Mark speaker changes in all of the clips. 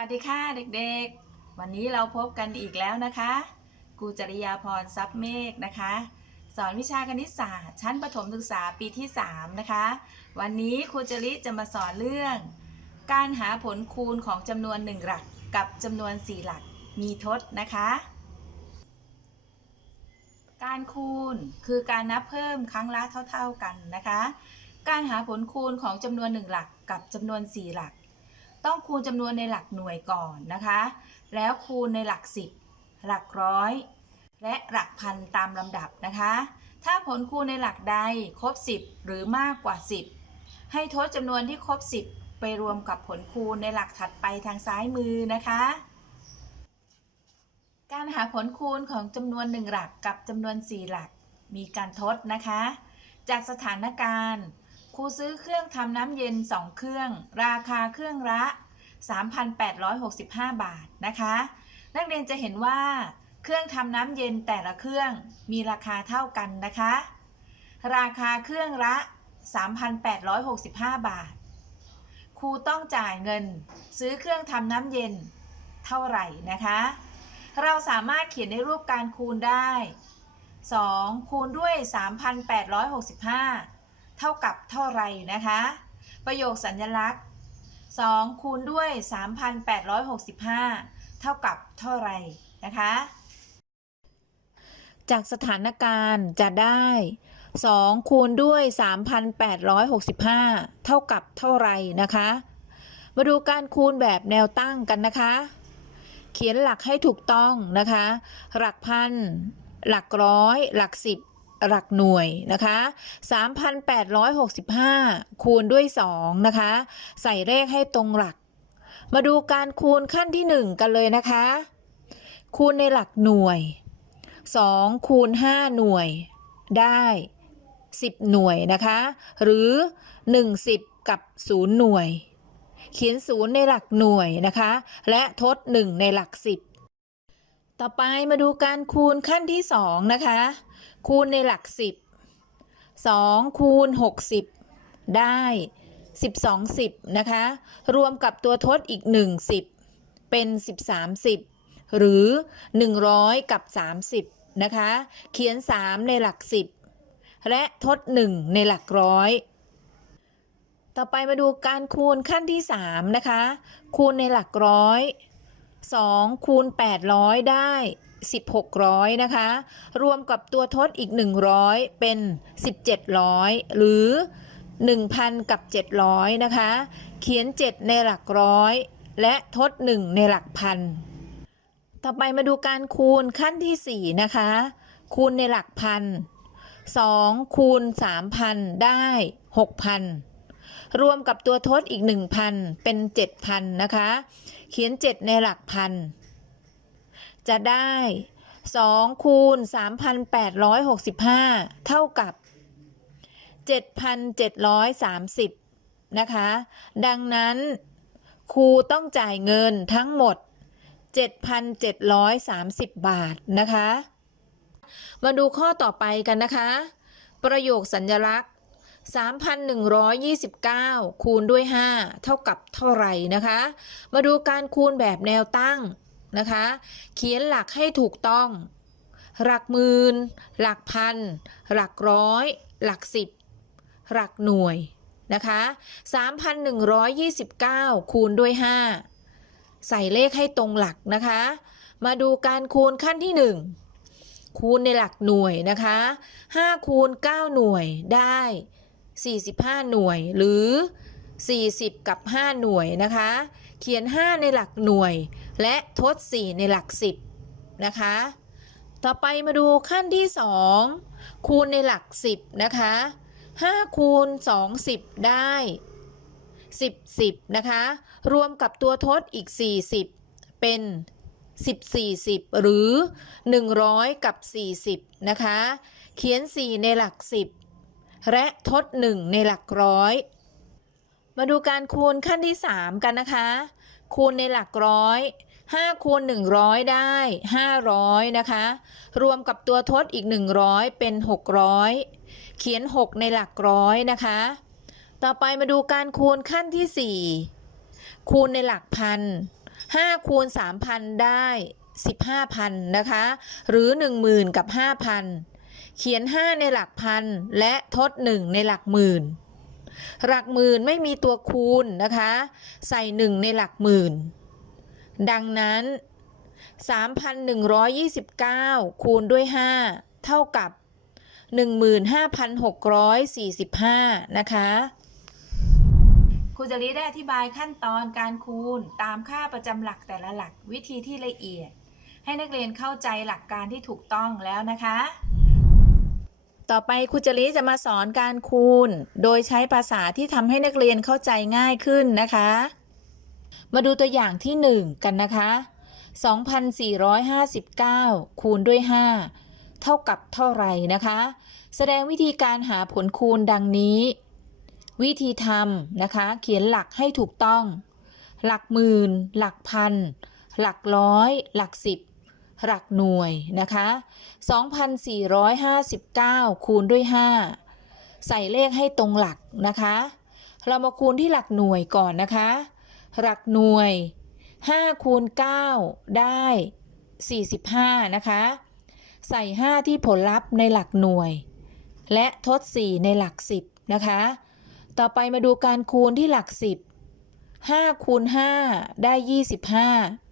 Speaker 1: วัสดีค่ะเด็กๆ วันนี้เราพบกันอีกแล้วนะคะครูจริยาพรทรัพย์เมฆนะคะ สอนวิชาคณิตศาสตร์ ชั้นประถมศึกษาปีที่ 3 นะคะ วันนี้ครูจริจะมาสอนเรื่อง การหาผลคูณของจำนวน 1 หลักกับจำนวน 4 หลักมีทศนะคะ การคูณคือการนับเพิ่มครั้งละเท่า ๆกันนะคะ การหาผลคูณของจำนวน 1 หลักกับจำนวน 4 หลัก ต้องคูณจำนวนในหลักหน่วยก่อนนะคะ แล้วคูณในหลักสิบหลักร้อย และหลักพันตามลำดับนะคะ ถ้าผลคูณในหลักใดครบ 10 หรือมากกว่า 10 ให้ทดจำนวนที่ครบ 10 ไปรวมกับผลคูณในหลักถัดไปทางซ้ายมือนะคะ การหาผลคูณของจำนวน 1 หลักกับจำนวน 4 หลักมีการทดนะคะ จากสถานการณ์ ครูซื้อเครื่องทำน้ำเย็น 2 เครื่อง ราคาเครื่องละ 3,865 บาทนะคะ นักเรียนจะเห็นว่า เครื่องทำน้ำเย็นแต่ละเครื่องมีราคาเท่ากันนะคะ ราคาเครื่องละ 3,865 บาท ครูต้องจ่ายเงิน ซื้อเครื่องทำน้ำเย็นเท่าไหร่นะคะ เราสามารถเขียนในรูปการคูณได้ 2 คูณด้วย 3,865 เท่ากับเท่าไรนะคะ ประโยคสัญลักษณ์ 2 คูณด้วย 3,865 เท่ากับเท่าไรนะคะ จากสถานการณ์จะได้ 2 คูณด้วย 3,865 เท่ากับเท่าไรนะคะ มาดูการคูณแบบแนวตั้งกันนะคะ เขียนหลักให้ถูกต้องนะคะ หลักพันหลักร้อย หลักสิบ หลักหน่วยนะคะ3,865 คูณด้วย 2 นะคะ ใส่เลขให้ตรงหลัก มาดูการคูณขั้นที่ 1 กันเลยนะคะ คูณในหลักหน่วย 2 คูณ 5 หน่วย ได้ 10 หน่วยนะคะ หรือ1 10กับ 0 หน่วย เขียน 0 ในหลักหน่วยนะคะ และทด 1 ในหลัก 10 ต่อไปมาดูการคูณขั้นที่ 2 นะคะ คูณในหลัก10 2คูณ60ได้12 10นะคะ รวมกับตัวทดอีก1 10เป็น13 10หรือ100กับ30นะคะ เขียน3ในหลัก10และทด1ในหลักร้อยต่อไปมาดูการคูณขั้นที่ 3 นะคะ คูณในหลักร้อย 2 คูณ 800 ได้1600นะคะ รวมกับตัวทดอีก 100 เป็น 1700 หรือ 1,000 กับ 700 นะคะ เขียน 7 ในหลักร้อย และทด 1 ในหลักพัน ต่อไปมาดูการคูณขั้นที่ 4 นะคะ คูณในหลักพัน 2 คูณ 3,000 ได้ 6,000รวมกับตัวทดอีก 1,000 เป็น 7,000 นะคะ เขียน 7 ในหลักพัน จะได้ 2 คูณ 3,865 เท่ากับ 7,730 นะคะ ดังนั้นครูต้องจ่ายเงินทั้งหมด 7,730 บาทนะคะ มาดูข้อต่อไปกันนะคะ ประโยคสัญลักษณ์ 3,129 คูณด้วย 5 เท่ากับเท่าไหร่นะคะ มาดูการคูณแบบแนวตั้ง นะคะ เขียนหลักให้ถูกต้อง หลักหมื่น หลักพัน หลักร้อย หลักสิบ หลักหน่วยนะคะ3,129 คูณด้วย 5 ใส่เลขให้ตรงหลักนะคะ มาดูการคูณขั้นที่ 1 คูณในหลักหน่วยนะคะ 5 คูณ 9 หน่วยได้ 45 หน่วยหรือ 40 กับ 5 หน่วยนะคะ เขียน 5 ในหลักหน่วย และทด 4 ในหลัก 10 นะคะ ต่อไปมาดูขั้นที่ 2 คูณในหลัก 10 นะคะ 5 คูณ 2 10 ได้ 10 10 นะคะ รวมกับตัวทดอีก 40 เป็น 10 40 หรือ 100 กับ 40 นะคะ เขียน 4 ในหลัก 10 และทด 1 ในหลักร้อย มาดูการคูณขั้นที่ 3 กันนะคะ คูณในหลักร้อย5คูณ100 ได้ 500 นะคะ รวมกับตัวทดอีก 100 เป็น 600 เขียน 6 ในหลักร้อยนะคะ ต่อไปมาดูการคูณขั้นที่ 4 คูณในหลักพัน5คูณ3,000 ได้ 15,000 นะคะ หรือ 10,000 กับ 5,000 เขียน 5 ในหลักพัน และทด 1 ในหลักหมื่น หลักหมื่นไม่มีตัวคูณนะคะ ใส่1ในหลักหมื่น ดังนั้น 3,129 คูณด้วย 5 เท่ากับ 15,645 นะคะครูจริได้อธิบายขั้นตอนการคูณตามค่าประจำหลักแต่ละหลักวิธีที่ละเอียด ให้นักเรียนเข้าใจหลักการที่ถูกต้องแล้วนะคะ ต่อไปครูจริจะมาสอนการคูณ โดยใช้ภาษาที่ทำให้นักเรียนเข้าใจง่ายขึ้นนะคะ มาดูตัวอย่างที่ 1 กันนะคะ 2,459 คูณด้วย 5 เท่ากับเท่าไหร่นะคะ แสดงวิธีการหาผลคูณดังนี้ วิธีทำนะคะ เขียนหลักให้ถูกต้อง หลักหมื่น หลักพัน หลักร้อย หลักสิบ หลักหน่วยนะคะ 2,459 คูณด้วย 5 ใส่เลขให้ตรงหลักนะคะ เรามาคูณที่หลักหน่วยก่อนนะคะ หลักหน่วย 5 คูณ 9 ได้ 45 นะคะ ใส่ 5 ที่ผลลัพธ์ในหลักหน่วย และทด 4 ในหลัก 10 นะคะ ต่อไปมาดูการคูณที่หลัก 10 5คูณ5ได้ 25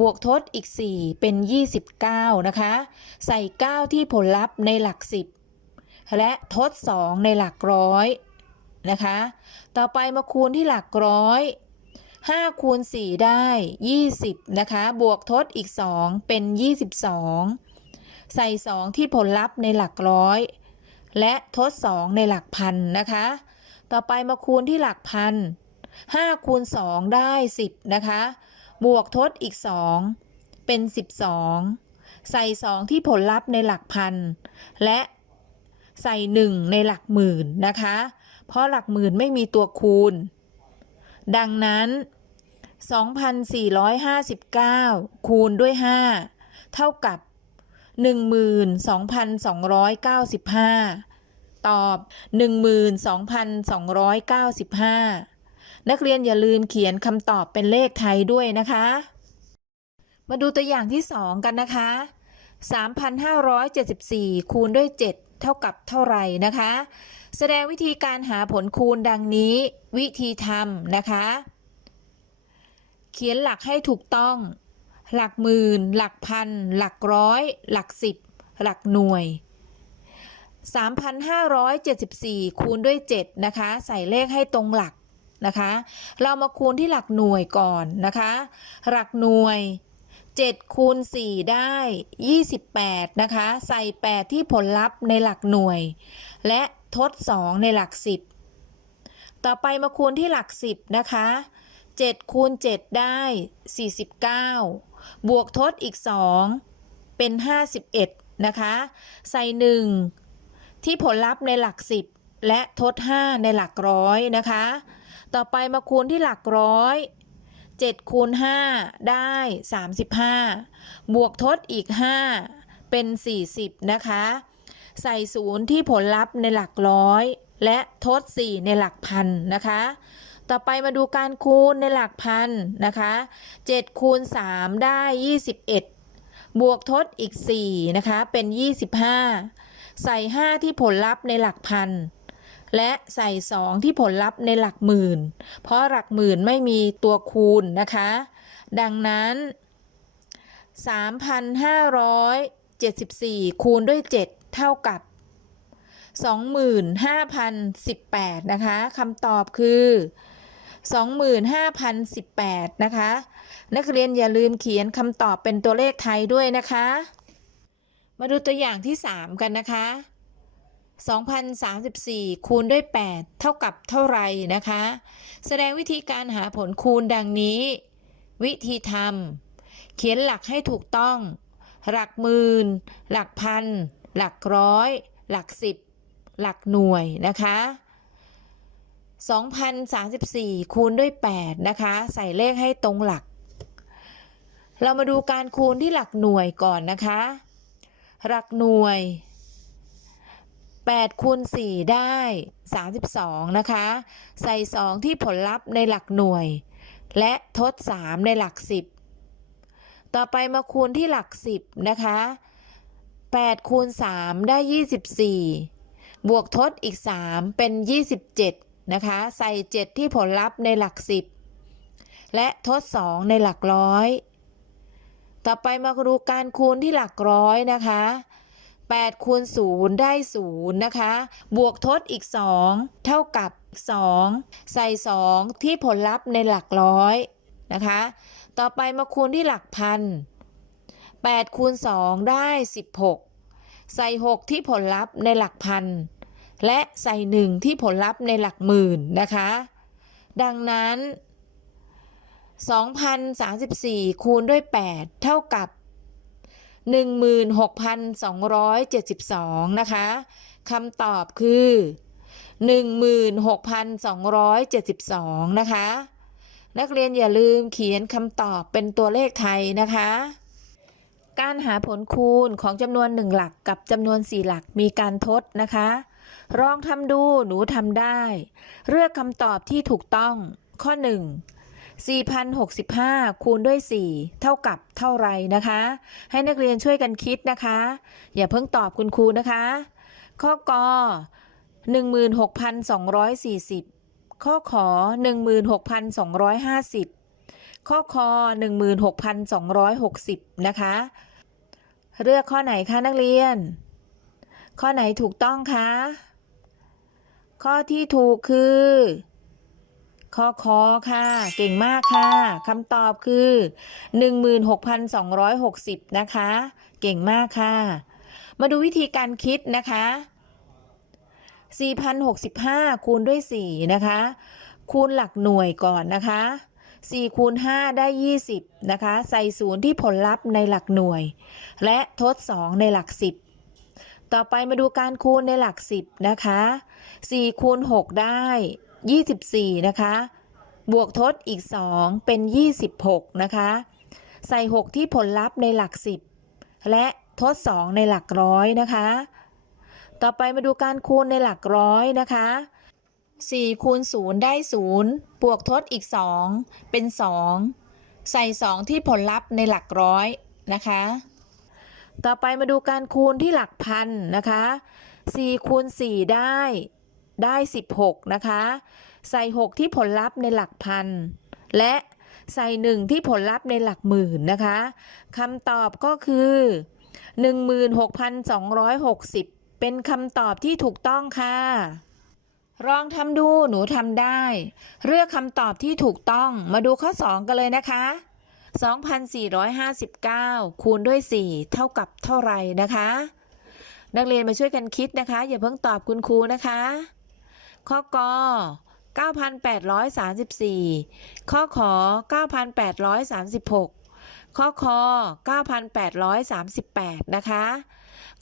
Speaker 1: บวกทดอีก 4 เป็น 29 นะคะ ใส่ 9 ที่ผลลัพธ์ในหลัก 10 และทด 2 ในหลักร้อยนะคะ ต่อไปมาคูณที่หลักร้อย5คูณ4ได้ 20 นะคะ บวกทดอีก 2 เป็น 22 ใส่ 2 ที่ผลลัพธ์ในหลักร้อย และทด 2 ในหลักพันนะคะ ต่อไปมาคูณที่หลักพัน5คูณ2ได้ 10 นะคะ บวกทดอีก 2 เป็น 12 ใส่ 2 ที่ผลลัพธ์ในหลักพัน และใส่ 1 ในหลักหมื่นนะคะ เพราะหลักหมื่นไม่มีตัวคูณ ดังนั้น 2,459 คูณด้วย 5 เท่ากับ 12,295 ตอบ 12,295 นักเรียนอย่าลืมเขียนคำตอบเป็นเลขไทยด้วยนะคะ มาดูตัวอย่างที่ 2 กันนะคะ 3,574 คูณด้วย 7 เท่ากับเท่าไหร่นะคะ แสดงวิธีการหาผลคูณดังนี้ วิธีทำนะคะ เขียนหลักให้ถูกต้อง หลักหมื่น หลักพัน หลักร้อย หลักสิบ หลักหน่วย3,574 คูณด้วย 7 นะคะ ใส่เลขให้ตรงหลัก นะคะ เรามาคูณที่หลักหน่วยก่อนนะคะ หลักหน่วย7คูณ4ได้ 28 นะคะ ใส่ 8 ที่ผลลัพธ์ในหลักหน่วย และทด 2 ในหลัก 10 ต่อไปมาคูณที่หลัก 10 นะคะ 7 คูณ 7 ได้ 49 บวกทดอีก 2 เป็น 51 นะคะ ใส่ 1 ที่ผลลัพธ์ในหลัก 10 และทด 5 ในหลักร้อยนะคะ ต่อไปมาคูณที่หลักร้อย7คูณ5ได้ 35 บวกทดอีก 5 เป็น 40 นะคะ ใส่ศูนย์ที่ผลลัพธ์ในหลักร้อย และทด 4 ในหลักพันนะคะ ต่อไปมาดูการคูณในหลักพันนะคะ7คูณ3ได้ 21 บวกทดอีก 4 นะคะ เป็น 25 ใส่ 5 ที่ผลลัพธ์ในหลักพัน และใส่ 2 ที่ผลลัพธ์ในหลักหมื่น เพราะหลักหมื่นไม่มีตัวคูณนะคะ ดังนั้น 3,574 คูณด้วย 7 เท่ากับ 25,018 นะคะคำตอบคือ 25,018 นะคะ นักเรียนอย่าลืมเขียนคำตอบเป็นตัวเลขไทยด้วยนะคะ มาดูตัวอย่างที่ 3 กันนะคะ 2,034 คูณด้วย 8 เท่ากับเท่าไหร่นะคะ แสดงวิธีการหาผลคูณดังนี้ วิธีทำเขียนหลักให้ถูกต้อง หลักหมื่น หลักพัน หลักร้อย หลักสิบ หลักหน่วยนะคะ 2,034 คูณด้วย 8 นะคะ ใส่เลขให้ตรงหลัก เรามาดูการคูณที่หลักหน่วยก่อนนะคะ หลักหน่วย 8คูณ4ได้ 32 นะคะ ใส่ 2 ที่ผลลัพธ์ในหลักหน่วย และทด 3 ในหลัก 10 ต่อไปมาคูณที่หลัก 10 นะคะ8คูณ3ได้ 24 บวกทดอีก 3 เป็น 27 นะคะ ใส่ 7 ที่ผลลัพธ์ในหลัก 10 และทด 2 ในหลักร้อย ต่อไปมาดูการคูณที่หลักร้อยนะคะ 8คูณ0ได้0นะคะ บวกทดอีก 2 เท่ากับ 2 ใส่ 2 ที่ผลลัพธ์ในหลักร้อยนะคะ ต่อไปมาคูณที่หลักพัน8คูณ2ได้ 16 ใส่ 6 ที่ผลลัพธ์ในหลักพัน และใส่ 1 ที่ผลลัพธ์ในหลักหมื่นนะคะ ดังนั้น 2,034 คูณด้วย 8 เท่ากับ 16,272 นะคะคำตอบคือ 16,272 นะคะ นักเรียนอย่าลืมเขียนคำตอบเป็นตัวเลขไทยนะคะ การหาผลคูณของจำนวน 1 หลักกับจำนวน 4 หลักมีการทดนะคะ ลองทำดูหนูทำได้ เลือกคำตอบที่ถูกต้องข้อ 1 4,065 คูณด้วย 4 เท่ากับเท่าไรนะคะ ให้นักเรียนช่วยกันคิดนะคะ อย่าเพิ่งตอบคุณครูนะคะ ข้อกอ16,240 ข้อขอ 16,250 ข้อคอ16,260 นะคะ เลือกข้อไหนคะนักเรียน ข้อไหนถูกต้องคะ ข้อที่ถูกคือ ข้อคอค่ะ เก่งมากค่ะคำตอบคือ 16,260 นะคะ เก่งมากค่ะ มาดูวิธีการคิดนะคะ 4,065 คูณด้วย 4 นะคะ คูณหลักหน่วยก่อนนะคะ4คูณ5ได้ 20 นะคะ ใส่ศูนย์ที่ผลลัพธ์ในหลักหน่วย และทด 2 ในหลัก 10 ต่อไปมาดูการคูณในหลัก 10 นะคะ4คูณ6ได้ 24 นะคะ บวกทดอีก 2 เป็น 26 นะคะ ใส่ 6 ที่ผลลัพธ์ในหลัก 10 และทด 2 ในหลักร้อยนะคะ ต่อไปมาดูการคูณในหลักร้อยนะคะ4คูณ0ได้ 0 บวกทดอีก 2 เป็น 2 ใส่ 2 ที่ผลลัพธ์ในหลักร้อยนะคะ ต่อไปมาดูการคูณที่หลักพันนะคะ4คูณ4ได้ ได้ 16 นะคะ ใส่ 6 ที่ผลลัพธ์ในหลักพัน และใส่1ที่ผลลัพธ์ในหลักหมื่นนะคะคำตอบก็คือ 16,260 เป็นคำตอบที่ถูกต้องค่ะ ลองทำดูหนูทำได้ เลือกคำตอบที่ถูกต้องมาดูข้อ 2 กันเลยนะคะ 2,459 คูณด้วย 4 เท่ากับเท่าไรนะคะ นักเรียนมาช่วยกันคิดนะคะ อย่าเพิ่งตอบคุณครูนะคะ ข้อกอ9,834 ข้อขอ9,836 ข้อคอ9,838 นะคะ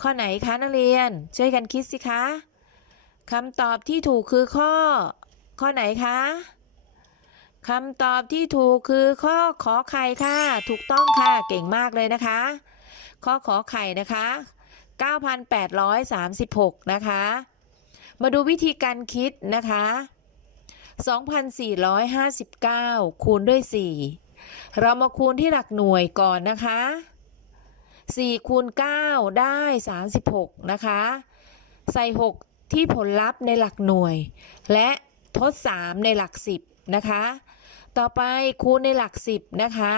Speaker 1: ข้อไหนคะนักเรียน ช่วยกันคิดสิคะคำตอบที่ถูกคือข้อ ข้อไหนคะคำตอบที่ถูกคือข้อขอไข่ค่ะ ถูกต้องค่ะ เก่งมากเลยนะคะ ข้อขอไข่นะคะ 9,836 นะคะ มาดูวิธีการคิดนะคะ 2,459 คูณด้วย 4 เรามาคูณที่หลักหน่วยก่อนนะคะ 4 คูณ 9 ได้ 36 นะคะ ใส่ 6 ที่ผลลัพธ์ในหลักหน่วย และทด 3 ในหลัก 10 นะคะ ต่อไปคูณในหลัก 10 นะคะ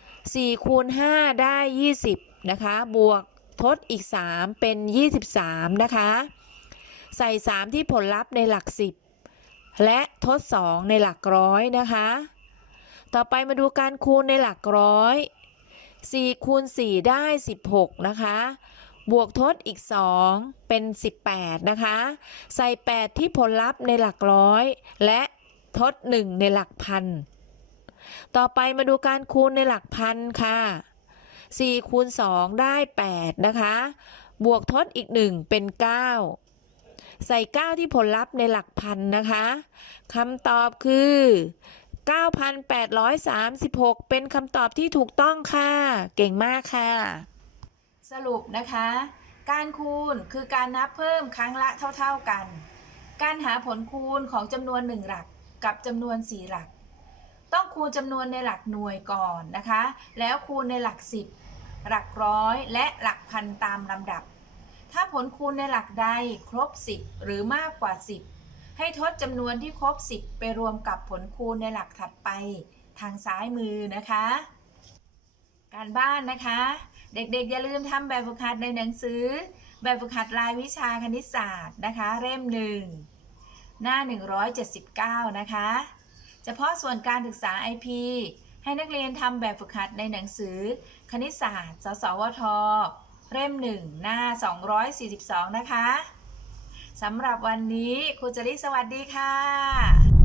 Speaker 1: 4 คูณ 5 ได้ 20 นะคะ บวกทดอีก 3 เป็น 23 นะคะ ใส่ 3 ที่ผลลัพธ์ในหลัก 10 และทด 2 ในหลักร้อยนะคะ ต่อไปมาดูการคูณในหลักร้อย 4 คูณ 4 ได้ 16 นะคะ บวกทดอีก 2 เป็น 18 นะคะ ใส่ 8 ที่ผลลัพธ์ในหลักร้อย และทด 1 ในหลักพัน ต่อไปมาดูการคูณในหลักพันค่ะ4คูณ2ได้ 8 นะคะ บวกทดอีก 1 เป็น 9 ใส่9ที่ผลลัพธ์ในหลักพันนะคะคำตอบคือ 9,836 เป็นคำตอบที่ถูกต้องค่ะ เก่งมากค่ะ สรุปนะคะ การคูณคือการนับเพิ่มครั้งละเท่า ๆกัน การหาผลคูณของจำนวน 1 หลักกับจำนวน 4 หลัก ต้องคูณจำนวนในหลักหน่วยก่อนนะคะ แล้วคูณในหลักสิบหลักร้อยและหลักพันตามลำดับ ถ้าผลคูณในหลักใดครบ 10 หรือมากกว่า 10 ให้ทดจำนวนที่ครบ 10 ไปรวมกับผลคูณในหลักถัดไป ทางซ้ายมือนะคะ การบ้านนะคะ เด็กๆ อย่าลืมทำแบบฝึกหัดในหนังสือ แบบฝึกหัดรายวิชาคณิตศาสตร์นะคะ เล่มหนึ่งหน้า 179 นะคะ เฉพาะส่วนการศึกษา IP ให้นักเรียนทำแบบฝึกหัดในหนังสือ คณิตศาสตร์ สสวท เล่มหนึ่งหน้า 242 นะคะสำหรับวันนี้ครูจริสวัสดีค่ะ